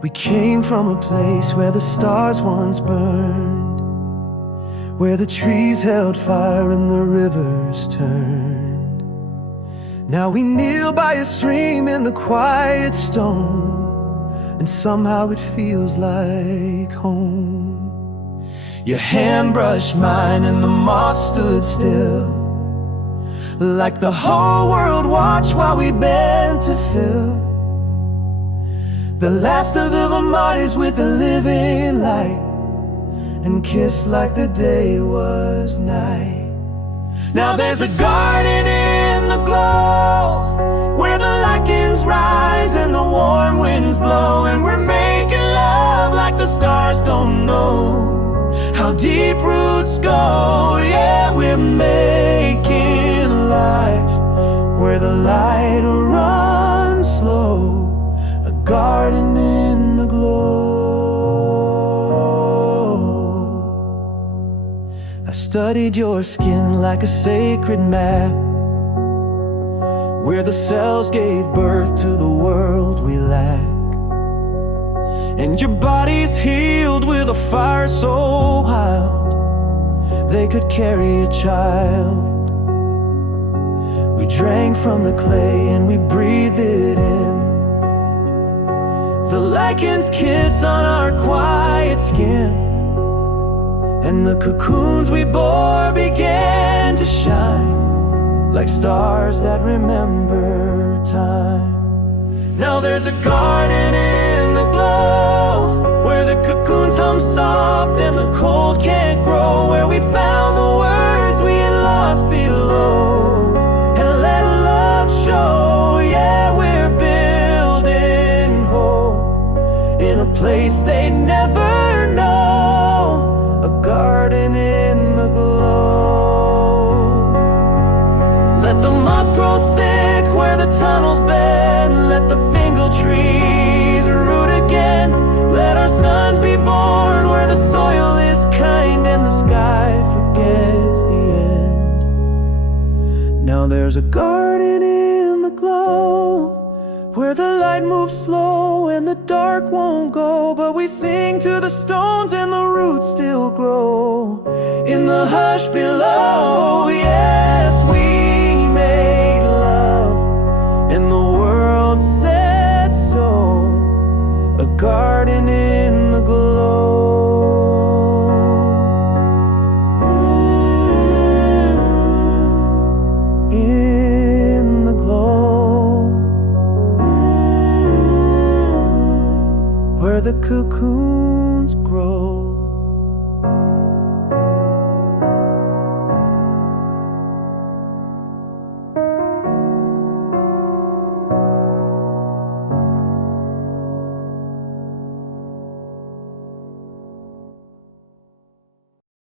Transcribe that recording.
We came from a place where the stars once burned, where the trees held fire and the rivers turned. Now we kneel by a stream in the quiet stone, and somehow it feels like home. Your hand brushed mine and the moss stood still, like the whole world watched while we bent to fill the last of the Martyrs with a living light, and kissed like the day was night. Now there's a garden in the glow, where the lichens rise and the warm winds blow, and we're making love like the stars don't know how deep roots go. Yeah, we're making life where the light runs slow, a garden in the glow. I studied your skin like a sacred map, where the cells gave birth to the world we lack. And your body's healed with a fire so wild they could carry a child. We drank from the clay and we breathed it in, the lichens kiss on our quiet skin, and the cocoons we bore began to shine like stars that remember time. Now there's a garden in the glow, where the cocoons hum soft and the cold can't grow, where we found the words we had lost below and let love show. Yeah, we're building hope in a place they never know, a garden in the glow. Let the moss grow thick where the tunnels bend, let the fingal trees root again, let our sons be born where the soil is kind and the sky forgets the end. Now there's a garden in the glow, where the light moves slow and the dark won't go, but we sing to the stones and the roots still grow in the hush below. Yes, we made love and the world said so, a garden in the glow. In the glow, where the cocoons grow.